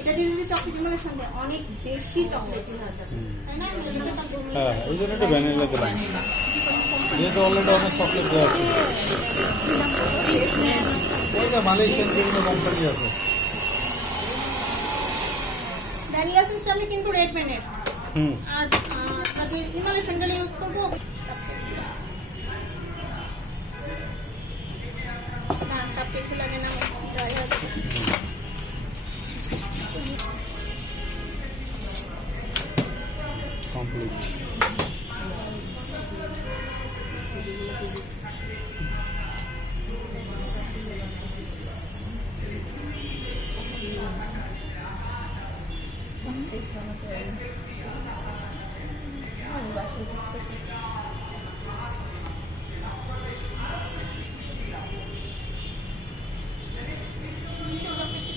এটা যদি চকলেট মানে সঙ্গে অনেক বেশি চকলেটি হয়ে যাবে, তাই না? হ্যাঁ, এই জন্য একটু ভ্যানিলা দিলাম, যেহেতু অলরেডি অনেক চকলেট দেওয়া আছে। ওইটা মালয়েশিয়ান বিভিন্ন কোম্পানি আছে। ভ্যানিলা এসেন্সটা আমি কিন্তু রেড ম্যানের, আর আপনাদের হিমালয় ফ্রেন্ডেল ইউজ করবো। না কাপ একটু লাগে না, ড্রাই আছে। কমপ্লিট।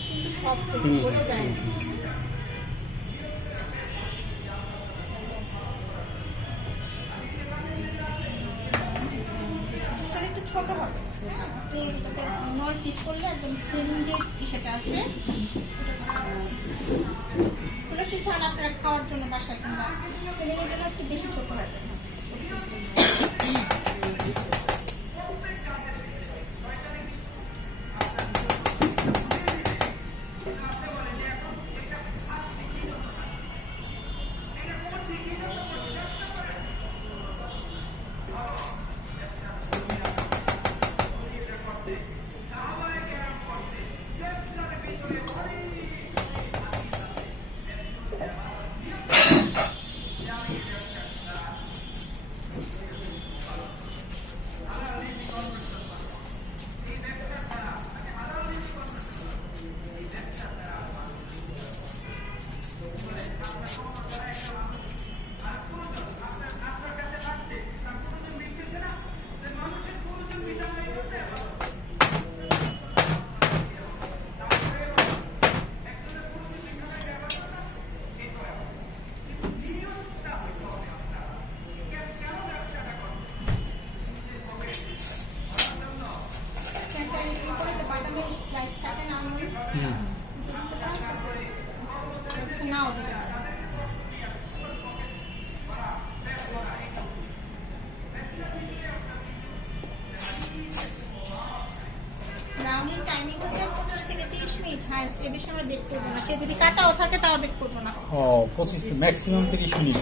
কিন্তু সফট হয়ে যায় না। একটু ছোট হবে, এটাকে 9 পিস করলে একদম সেলিং যে সেটা আসবে। ছোট পিস হয় আপনারা খাওয়ার জন্য বাসায়, কিংবা সেলিং এর জন্য একটু বেশি ছোট হয়ে যায়। ব্রাউনিং টাইমিং হচ্ছে 25 থেকে 30 মিনিট, হাইস্ট এর বেশি আমরা বেক করব না। যদি কাঁচাও থাকে তাও বেক করব না। 25 ম্যাক্সিমাম 30 মিনিট।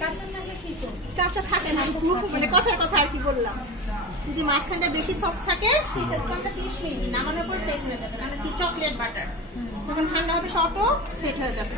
কাঁচা থাকলে কি করব? কাঁচা থাকে না, মানে কথার কথা আর কি বললাম। যদি মাঝখানটা বেশি সফট থাকে সেই ক্ষেত্রে আমরা 30 মিনিট নামানোর পর সেট হয়ে যাবে, কারণ কি চকলেট বাটার যখন ঠান্ডা হবে শর্টও সেট হয়ে যাবে।